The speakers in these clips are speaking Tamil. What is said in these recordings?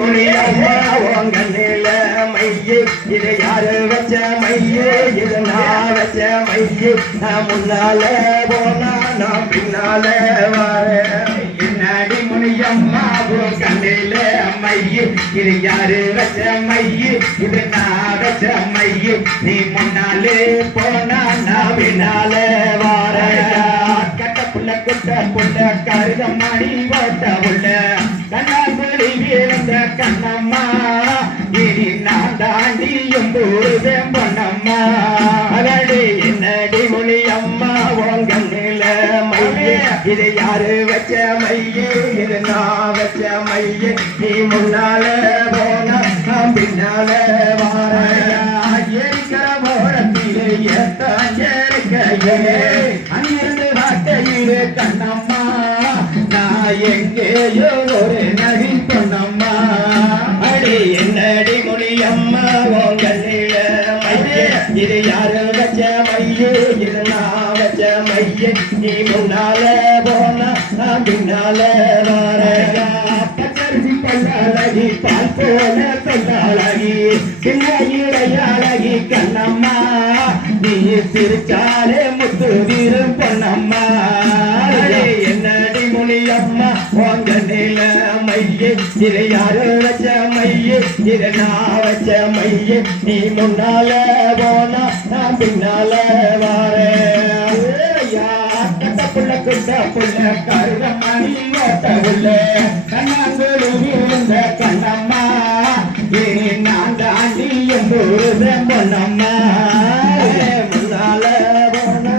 உங்க நிலைமையே இது யாரு வச்ச மையே இது நான் வச்ச மையே நான் முன்னால போனா நான் பின்னால வரேன் என்னடி முனியம்மா உன் கண்ணில மையே இது யாரு வச்ச மையே இது நான் வச்ச மையே நீ முன்னாலே போனா நான் பின்னால வரேன் கட்ட புள்ள குட்ட புள்ள கருதம்மாடி ஓட்ட புள்ள கண்ணாங்குழி வீழ்ந்த கண்ணம்மா இனி நான் தாண்டியும் போடுவேன் பொன்னம்மா அதடி என்னடி முனியம்மா உங்க நிலைமையே இது யாரு வச்ச மையே இது நான் வச்ச மையே நீ முன்னால போனா நான் பின்னால வாரையா இருக்கிற போரத்திலே ஏற்கையே அங்கிருந்து வாட்டையிலே கண்ணம்மா நான் எங்கேயோ ஒரு நகை பொன்னம்மா அடி என்னடி முனியம்மா உங்க நிலைமையே இது யாரு வச்ச மையே இது நான் வச்ச மையே நீ முன்னால போனா நான் பின்னால வாரையா பச்சரிசி பல்லழகி பால் போல சொல்லழகி சின்னையுடையழகி கண்ணம்மா நீ சிரிச்சாலே முத்து வீரும் பொன்னம்மா என்னடி முனியம்மா உங்க நிலைமையே இது யாரு வச்ச மையே இது நான் வச்ச மையே நீ முன்னால போனா நான் பின்னால வாரேன் கட்ட புள்ள குட்ட புள்ள கருதமணி ஓட்ட உள்ள கண்ணாங்குழி வீழ்ந்த கண்ணம்மா இனி நான் தாண்டி என்பது பொன்னம்மா முன்னால போனா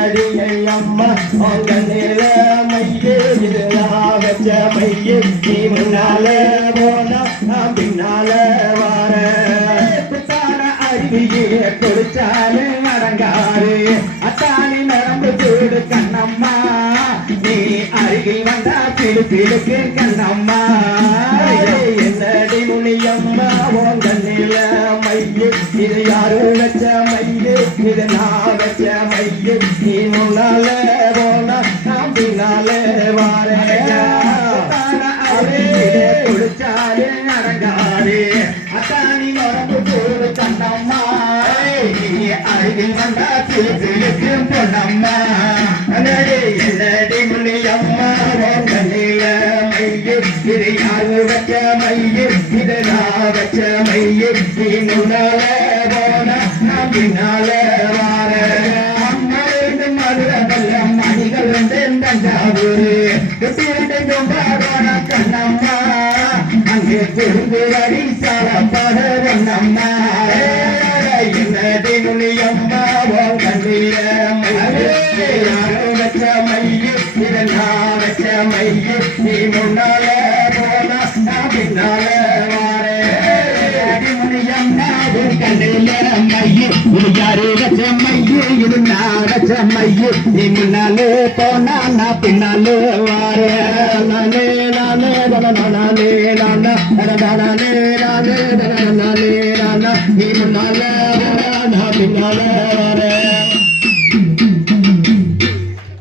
அடியம்மா உங்க நிலைமையே இது நான் வச்ச மையே நீ முன்னால போனா நான் பின்னால வாரேன் புத்தான அருவியே கொடுத்தாலே அடங்காரு அத்தானி நரம்பு சூடு கண்ணம்மா நீ அருகில் வந்தா பிடு பிடுக்கு கண்ணம்மா என்னடி முனியம்மா உங்க நிலைமையே இது யாரு வச்ச மையே இது நான் வச்ச மையே நீ முன்னால போனா நான் பின்னால வாரையா குடிச்சாலே அடங்காரு அத்தானி நரம்பு சூடு கண்ணம்மா அருகில் வந்தா பிடு பிடுக்கு பொன்னம்மா என்னடி முனியம்மா உங்க நிலைமையே இது யாரு வச்ச மையே இது நான் வச்ச மையே நீ முன்னால போனா நான் பின்னால வாரேன் மதுரமல்ல மணிகள் தஞ்சாவூரு கண்ணம்மா அங்கே திருங்குறடி சாலப்பாட பொன்னம்மா என்னடி முனியம்மா உங்க நிலைமையே யாரு வச்ச மையே இது நான் வச்ச மையே நீ முன்னால போனா நான் பின்னால வாரேன் முனியம்மா உங்க நிலைமையே இது யாரு வச்ச மையே இது நான் வச்ச மையே நீ முன்னாலே போனா நான் பின்னாலே வாரேன் நானே நானே நானே நானா நானே நானே நானே நானா நீ முன்னால நான் பின்னால